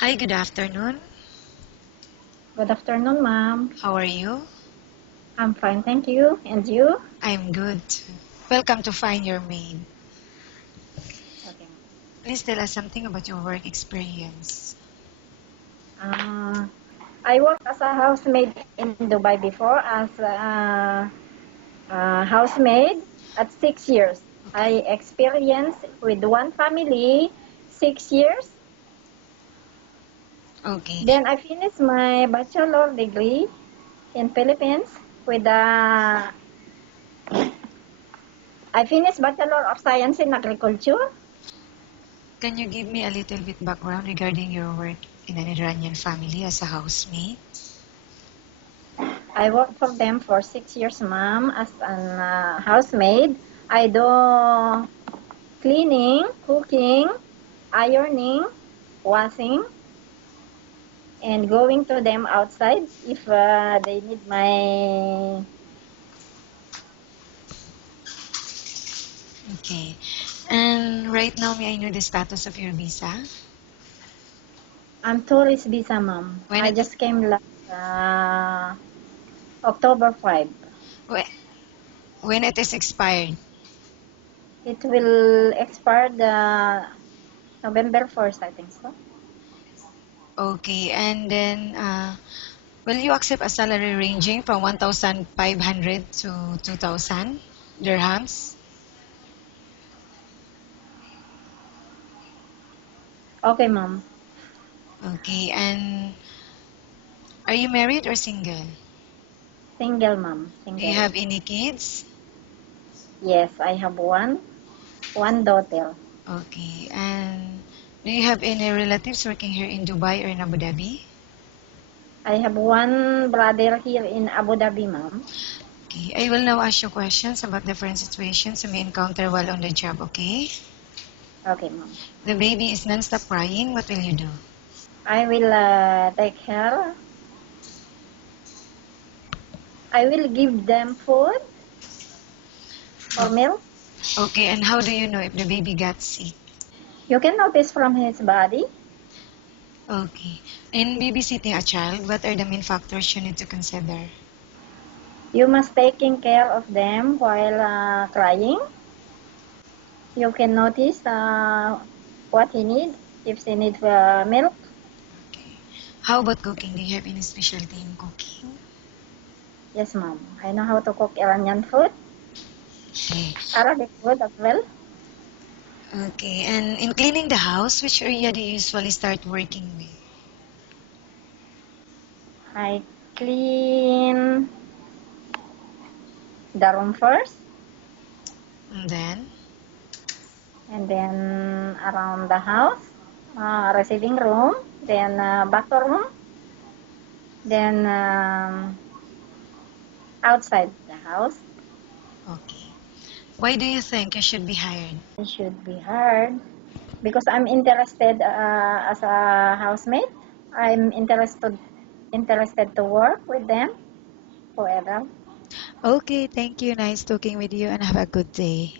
Hi, good afternoon. Good afternoon, ma'am. How are you? I'm fine, thank you. And you? I'm good. Welcome to Find Your Maid. Okay. Please tell us something about your work experience. I worked as a housemaid in Dubai before as a housemaid at 6 years. I experienced with one family 6 years. Okay. Then I finished my bachelor degree in Philippines with I finished Bachelor of Science in Agriculture. Can you give me a little bit background regarding your work in an Iranian family as a housemaid? I worked for them for 6 years, ma'am, as an housemaid. I do cleaning, cooking, ironing, washing, and going to them outside if they need my... Okay. And right now, may I know the status of your visa? I'm tourist visa, ma'am. When I it just came last October 5. whe- when it is expired? It will expire the November 1st, I think so. Okay. And then, will you accept a salary ranging from 1,500 to 2,000 dirhams? Okay, ma'am. Okay. And are you married or single? Single, ma'am. Do you Single. have any kids? Yes, I have one daughter. Okay. And do you have any relatives working here in Dubai or in Abu Dhabi? I have one brother here in Abu Dhabi, ma'am. Okay. I will now ask you questions about different situations you may encounter while on the job, okay? Okay, ma'am. The baby is non-stop crying. What will you do? I will take care. I will give them food or Oh, milk. okay. And how do you know if the baby got sick? You can notice from his body. Okay. In babysitting a child, what are the main factors you need to consider? You must taking care of them while crying. You can notice what he need. If he need milk. Okay. How about cooking? Do you have any specialty in cooking? Yes, ma'am. I know how to cook Iranian food, Okay. Arabic food as well. Okay. And in cleaning the house, which area do you usually start working with? I clean the room first, And then, and then around the house, receiving room, then bathroom, then outside the house. okay. Why do you think you should be hired? It should be hard because I'm interested as a housemate. I'm interested to work with them forever. Okay, thank you. Nice talking with you and have a good day.